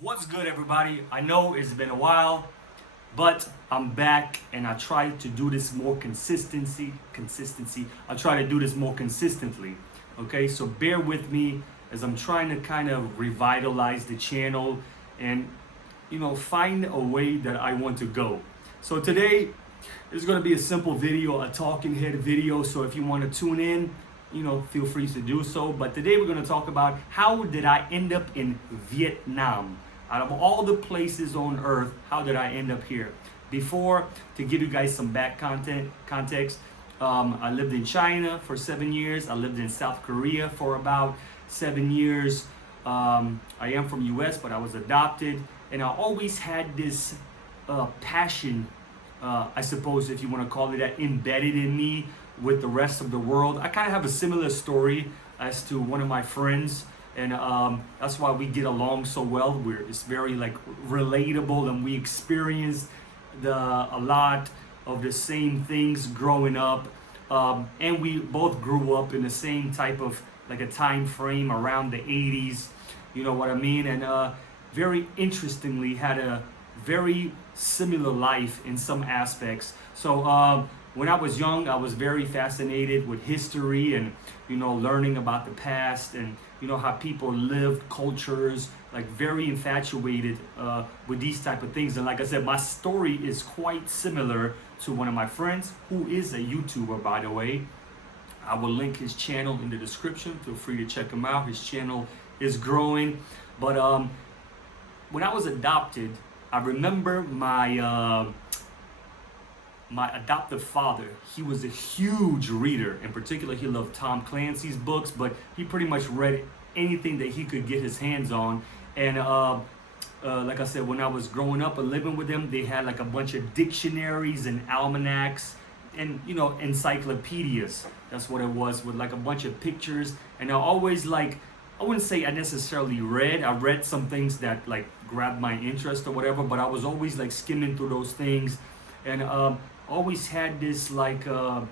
What's good, everybody? I know it's been a while, but I'm back and I try to do this more consistency. I try to do this more consistently. Okay, so bear with me as I'm trying to kind of revitalize the channel and find a way that I want to go. So today is going to be a simple video, a talking head video. So if you want to tune in, feel free to do so. But today we're going to talk about how did I end up in Vietnam? Out of all the places on earth, how did I end up here? Before, to give you guys some back context, I lived in China for 7 years. I lived in South Korea for about 7 years. I am from US, but I was adopted. And I always had this passion, I suppose if you want to call it that, embedded in me with the rest of the world. I kind of have a similar story as to one of my friends. And that's why we get along so well. It's very like relatable, and we experienced a lot of the same things growing up. And we both grew up in the same type of like a time frame around the 80s. You know what I mean? And very interestingly, had a very similar life in some aspects. So when I was young, I was very fascinated with history and learning about the past and how people lived, cultures, like very infatuated with these type of things. And like I said, my story is quite similar to one of my friends who is a YouTuber, by the way. I will link his channel in the description. Feel free to check him out. His channel is growing. But when I was adopted, I remember my adoptive father. He was a huge reader. In particular, he loved Tom Clancy's books, but he pretty much read anything that he could get his hands on. And like I said, when I was growing up and living with him, they had like a bunch of dictionaries and almanacs and encyclopedias. That's what it was, with like a bunch of pictures. And I always I wouldn't say I necessarily read. I read some things that like grabbed my interest or whatever, but I was always like skimming through those things, and always had this like a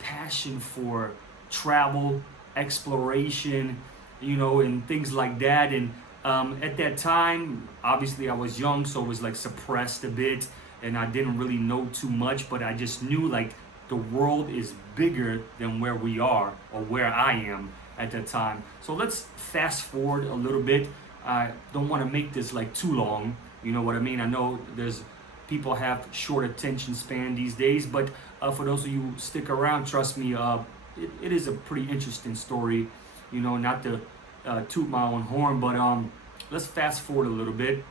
passion for travel, exploration, and things like that. And at that time, obviously I was young, so it was like suppressed a bit, and I didn't really know too much, but I just knew like the world is bigger than where we are or where I am at that time. So let's fast forward a little bit. I don't want to make this like too long. You know what I mean? I know people have short attention span these days, but for those of you who stick around, trust me, it is a pretty interesting story. Not to toot my own horn, but let's fast forward a little bit.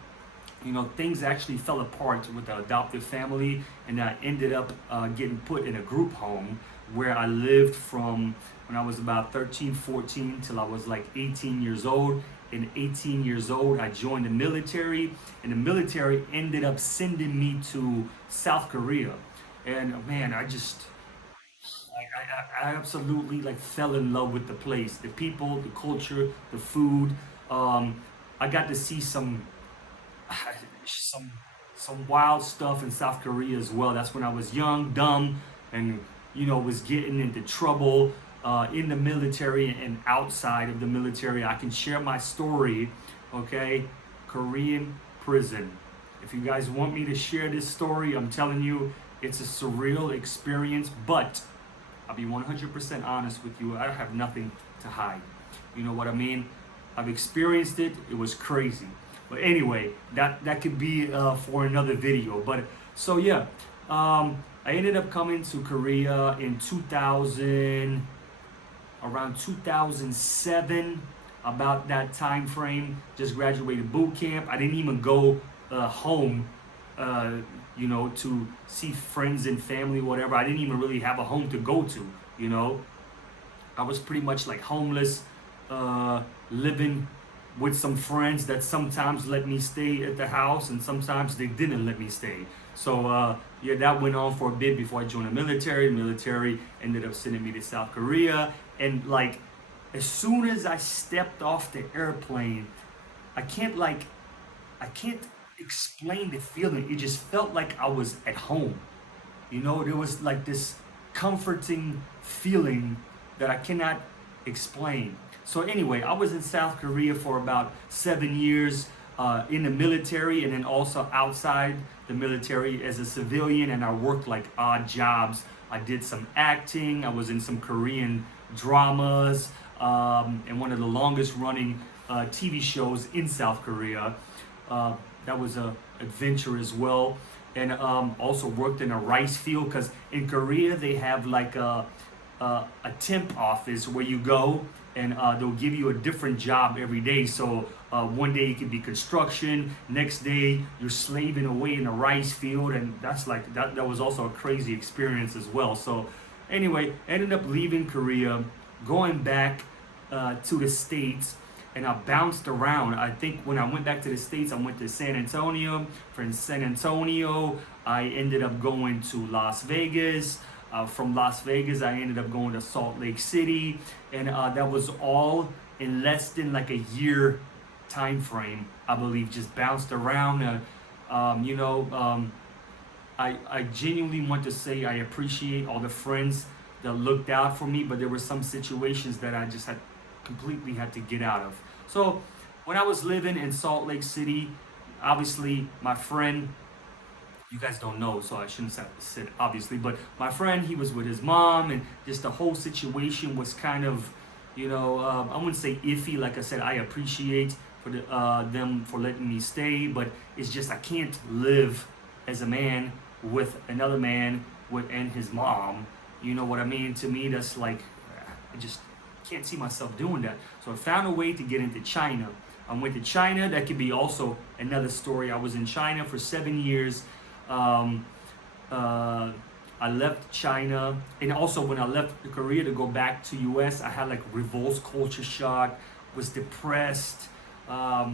Things actually fell apart with the adoptive family, and I ended up getting put in a group home where I lived from when I was about 13, 14 till I was like 18 years old. And 18 years old, I joined the military, and the military ended up sending me to South Korea. And man, I absolutely like fell in love with the place, the people, the culture, the food. I got to see some some wild stuff in South Korea as well. That's when I was young, dumb, and was getting into trouble in the military and outside of the military. I can share my story, okay? Korean prison. If you guys want me to share this story, I'm telling you, it's a surreal experience, but I'll be 100% honest with you. I have nothing to hide. You know what I mean? I've experienced it. It was crazy. But anyway, that could be for another video. But so yeah, I ended up coming to Korea in around 2007, about that time frame. Just graduated boot camp. I didn't even go home, to see friends and family, whatever. I didn't even really have a home to go to. I was pretty much like homeless, living with some friends that sometimes let me stay at the house and sometimes they didn't let me stay. So yeah, that went on for a bit before I joined the military. The military ended up sending me to South Korea, and like as soon as I stepped off the airplane, I can't explain the feeling. It just felt like I was at home. There was like this comforting feeling that I cannot explain. So anyway, I was in South Korea for about 7 years. in the military and then also outside the military as a civilian, and I worked like odd jobs. I did some acting. I was in some Korean dramas, and one of the longest running TV shows in South Korea. That was a adventure as well, and also worked in a rice field because in Korea they have like a temp office where you go and they'll give you a different job every day. So one day it could be construction, next day you're slaving away in a rice field, and that's like that was also a crazy experience as well. So anyway, ended up leaving Korea, going back to the States, and I bounced around. I think when I went back to the States, I went to San Antonio. From San Antonio, I ended up going to Las Vegas. From Las Vegas, I ended up going to Salt Lake City, and that was all in less than like a year time frame, I believe. Just bounced around. I genuinely want to say I appreciate all the friends that looked out for me, but there were some situations that I just completely had to get out of. So when I was living in Salt Lake City, obviously my friend, you guys don't know, so I shouldn't have said obviously, but my friend, he was with his mom, and just the whole situation was kind of, I wouldn't say iffy. Like I said, I appreciate for them for letting me stay, but it's just I can't live as a man with another man and his mom. You know what I mean? To me, that's like, I just can't see myself doing that. So I found a way to get into China. I went to China. That could be also another story. I was in China for 7 years. I left China, and also when I left Korea to go back to US, I had like reverse culture shock, was depressed. I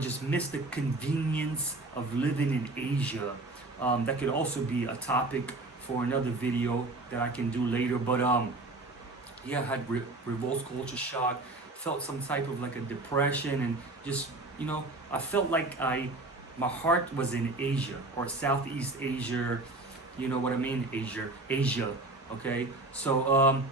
just missed the convenience of living in Asia. That could also be a topic for another video that I can do later. But yeah, I had reverse culture shock, felt some type of like a depression, and just I felt like my heart was in Asia or Southeast Asia, you know what I mean? Asia, okay? So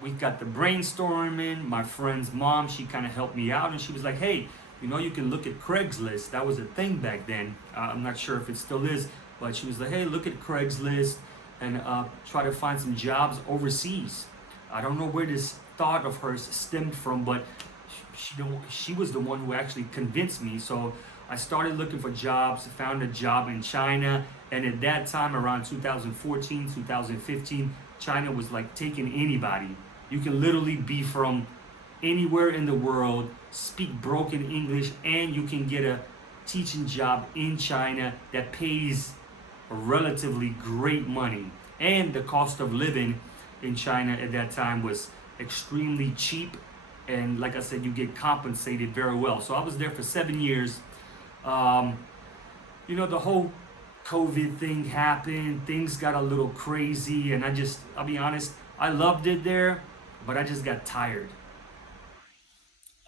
we got the brainstorming. My friend's mom, she kind of helped me out, and she was like, hey, you can look at Craigslist. That was a thing back then. I'm not sure if it still is, but she was like, hey, look at Craigslist and try to find some jobs overseas. I don't know where this thought of hers stemmed from, but she was the one who actually convinced me. So I started looking for jobs, found a job in China, and at that time, around 2014, 2015, China was like taking anybody. You can literally be from anywhere in the world, speak broken English, and you can get a teaching job in China that pays relatively great money. And the cost of living in China at that time was extremely cheap, and like I said, you get compensated very well. So I was there for 7 years. The whole COVID thing happened, things got a little crazy, and I'll be honest, I loved it there, but I just got tired.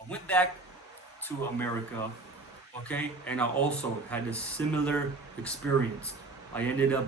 I went back to America, okay, and I also had a similar experience. I ended up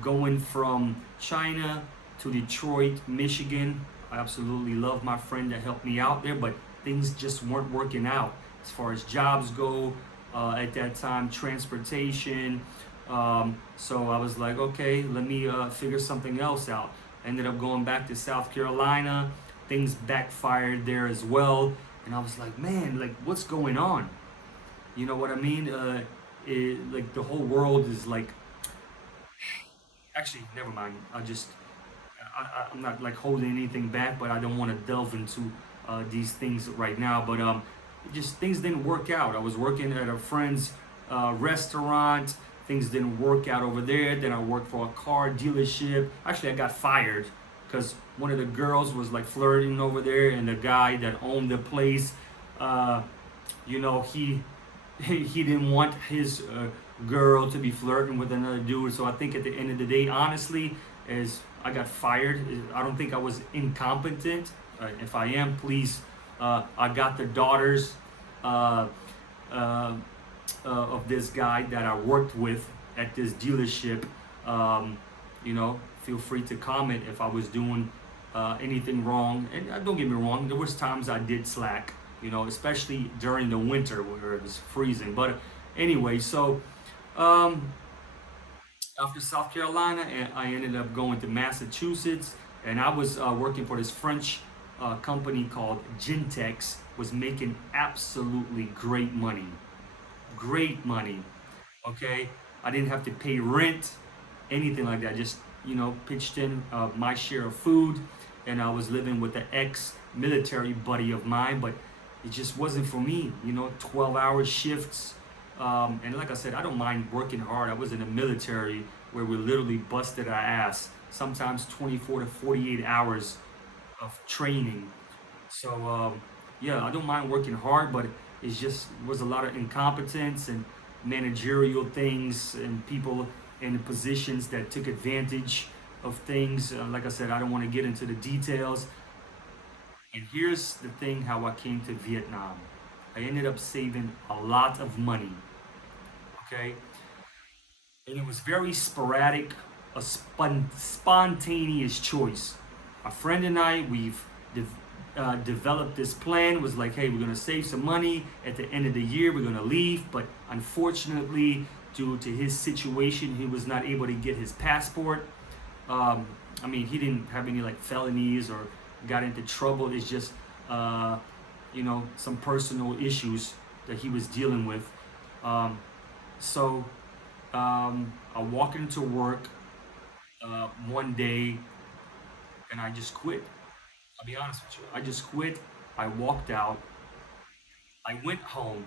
going from China to Detroit, Michigan. I absolutely love my friend that helped me out there, but things just weren't working out as far as jobs go. At that time, transportation. So I was like, okay, let me figure something else out. Ended up going back to South Carolina. Things backfired there as well. And I was like, man, like what's going on? You know what I mean? Like the whole world is like, actually, never mind. I'm not like holding anything back, but I don't want to delve into these things right now. But just things didn't work out. I was working at a friend's restaurant. Things didn't work out over there. Then I worked for a car dealership. Actually, I got fired because one of the girls was like flirting over there, and the guy that owned the place, he didn't want his girl to be flirting with another dude. So I think at the end of the day, honestly, as I got fired, I don't think I was incompetent. If I am, please. I got the daughters of this guy that I worked with at this dealership. Feel free to comment if I was doing anything wrong. And don't get me wrong, there was times I did slack. you know, especially during the winter where it was freezing. But anyway, so um, after South Carolina, I ended up going to Massachusetts, and I was working for this French company called Gentex. Was making absolutely great money. Okay, I didn't have to pay rent, anything like that. Just, you know, pitched in my share of food, and I was living with an ex-military buddy of mine, but it just wasn't for me. You know, 12-hour shifts, and like I said, I don't mind working hard. I was in the military where we literally busted our ass, sometimes 24 to 48 hours of training. So yeah, I don't mind working hard, but it's just was a lot of incompetence and managerial things and people in the positions that took advantage of things. Like I said, I don't want to get into the details. And here's the thing: how I came to Vietnam. I ended up saving a lot of money. Okay, and it was very sporadic, a spontaneous choice. A friend and I, we've developed this plan. Was like, hey, we're gonna save some money at the end of the year. We're gonna leave, but unfortunately, due to his situation, he was not able to get his passport. Um, I mean, he didn't have any like felonies or got into trouble. It's just, you know, some personal issues that he was dealing with. Um, so I walked into work one day and I just quit. I'll be honest with you. I just quit. I walked out. I went home.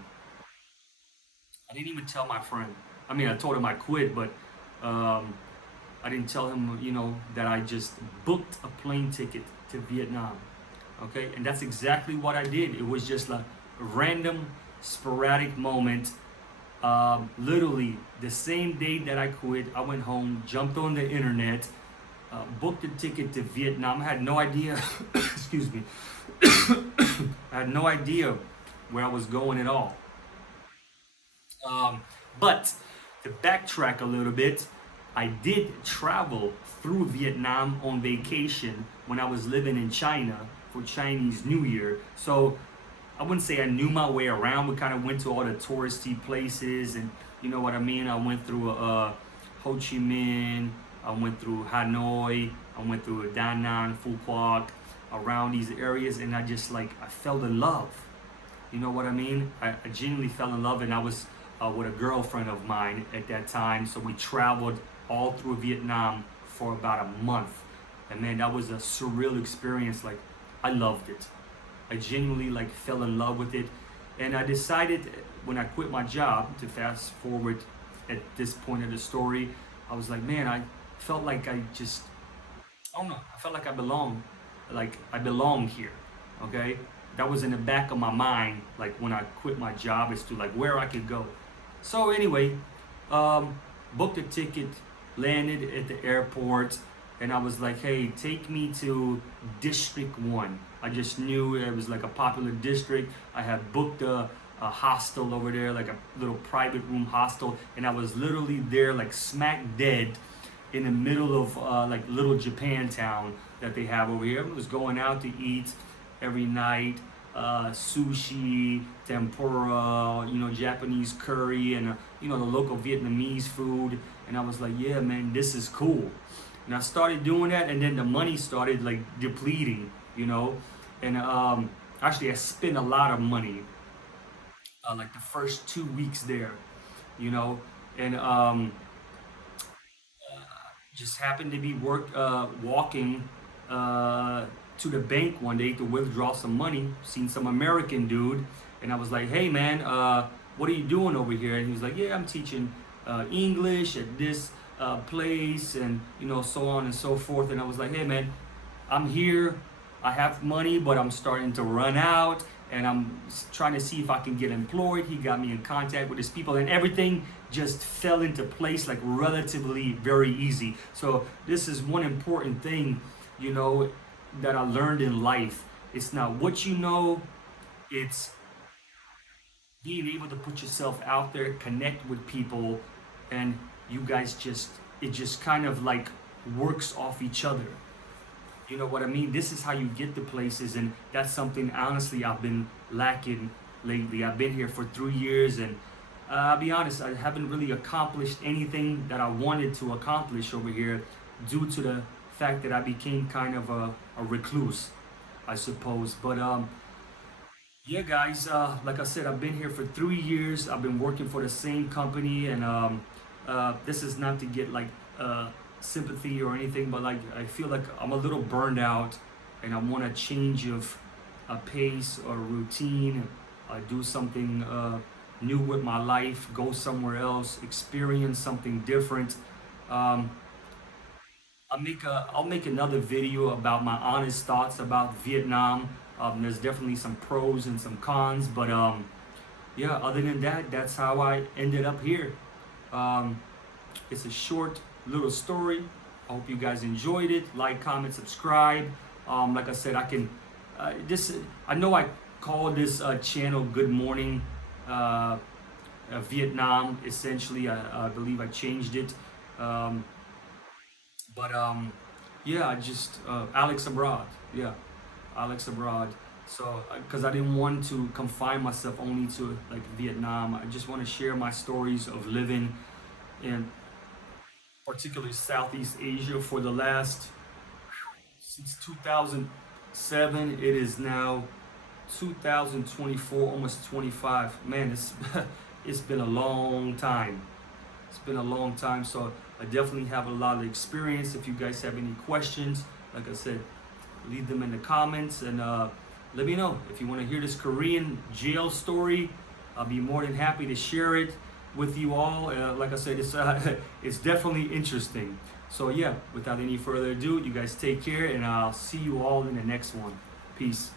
I didn't even tell my friend. I mean, I told him I quit, but um, I didn't tell him, you know, that I just booked a plane ticket to Vietnam. Okay, and that's exactly what I did. It was just like a random, sporadic moment. Literally, the same day that I quit, I went home, jumped on the internet, booked a ticket to Vietnam. I had no idea, excuse me, I had no idea where I was going at all. But to backtrack a little bit, I did travel through Vietnam on vacation when I was living in China for Chinese New Year. So I wouldn't say I knew my way around. We kind of went to all the touristy places, and you know what I mean. I went through Ho Chi Minh, I went through Hanoi, I went through Da Nang, Phu Quoc, around these areas, and I just like I fell in love. You know what I mean? I genuinely fell in love, and I was with a girlfriend of mine at that time. So we traveled all through Vietnam for about a month, and man, that was a surreal experience. Like I loved it. I genuinely like fell in love with it, and I decided when I quit my job, to fast forward at this point of the story, I was like, man, I felt like I just, I don't know, I felt like I belong here. Okay, that was in the back of my mind, like when I quit my job, as to like where I could go. So anyway, booked a ticket, landed at the airport, and I was like, hey, take me to District 1. I just knew it was like a popular district. I had booked a hostel over there, like a little private room hostel, and I was literally there, like smack dead in the middle of like little Japantown that they have over here. I was going out to eat every night, sushi, tempura, you know, Japanese curry, and you know, the local Vietnamese food. And I was like, yeah, man, this is cool. And I started doing that, and then the money started like depleting, you know. And actually, I spent a lot of money, like the first 2 weeks there, you know, and just happened to be walking to the bank one day to withdraw some money. Seen some American dude, and I was like, "Hey, man, what are you doing over here?" And he was like, "Yeah, I'm teaching English at this place, and you know, so on and so forth." And I was like, "Hey, man, I'm here. I have money, but I'm starting to run out, and I'm trying to see if I can get employed." He got me in contact with his people, and everything just fell into place like relatively very easy. So this is one important thing, you know, that I learned in life. It's not what you know, it's being able to put yourself out there, connect with people, and you guys just, it just kind of like works off each other. You know what I mean? This is how you get to places, and that's something honestly I've been lacking lately. I've been here for 3 years, and I'll be honest, I haven't really accomplished anything that I wanted to accomplish over here due to the fact that I became kind of a recluse, I suppose. But yeah, guys, like I said, I've been here for 3 years. I've been working for the same company, and this is not to get like sympathy or anything, but like I feel like I'm a little burned out, and I want a change of a pace or routine. Do something new with my life, go somewhere else, experience something different. Um, I'll make another video about my honest thoughts about Vietnam. There's definitely some pros and some cons, but yeah, other than that, that's how I ended up here. Um, it's a short little story. I hope you guys enjoyed it. Like, comment, subscribe. Like I said, I can this. I know I called this channel "Good Morning Vietnam." Essentially, I believe I changed it. Um, but yeah, I just Alex abroad. Yeah, Alex abroad. So, because I didn't want to confine myself only to like Vietnam, I just want to share my stories of living in particularly Southeast Asia for the last since 2007. It is now 2024, almost 25. Man, it's it's been a long time. It's been a long time. So I definitely have a lot of experience. If you guys have any questions, like I said, leave them in the comments, and let me know if you want to hear this Korean jail story. I'll be more than happy to share it with you all. Like I said, it's it's definitely interesting. So yeah, without any further ado, you guys take care, and I'll see you all in the next one. Peace.